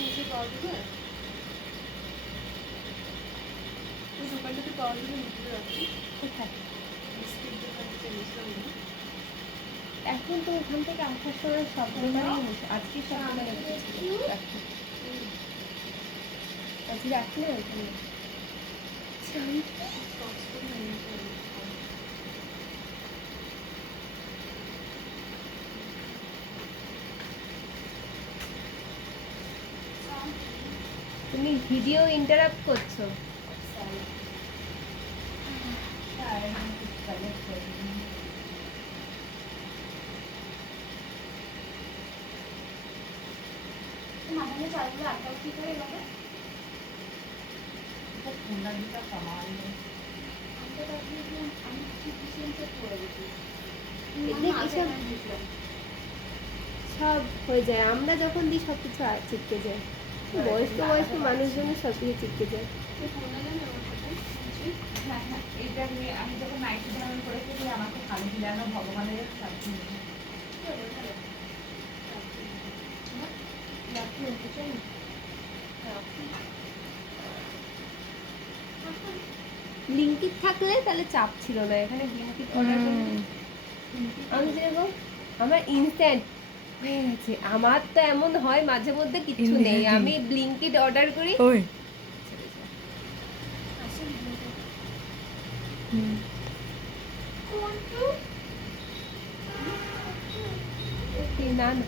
নিচে পাওয়া যাবে? ওই দোকানটাতে পাওয়া যাবে নিচে রাখি। কোথায়? বিস্কিট দোকান থেকে এনেছিলাম না? এখন তো ওখান থেকে আসার সময় সব দোকানেই আজকে সব দোকানে রাখি। আজকে রাখি না ওখানে। সস করে নিতে হবে। তুমি ভিডিও ইন্টারাপ্ট করছো। মাঝে চালগুলো আটকাও কি করে এভাবে? আমি কিছু চেক করে দিচ্ছি। সব হয়ে যায়, আমরা যখন দিই সব কিছু চিপকে যায়। বয়স্ক বয়স্ক মানুষজনের সব কিছু চিপকে যায়। এইটা আমি যখন নাইটি ধারণ করেছি আমাকে ভালো দিলানো ভগবানের সাথে ব্লিঙ্কিট থাকলে তাহলে চাপ ছিল না, এখানে ব্লিঙ্কিট অর্ডার করলে আমি যেরকম আমার ইনস্ট্যান্ট হয়ে গেছে। আমার তো এমন হয় মাঝে মধ্যে কিছু নেই, আমি ব্লিঙ্কিট অর্ডার করি। না না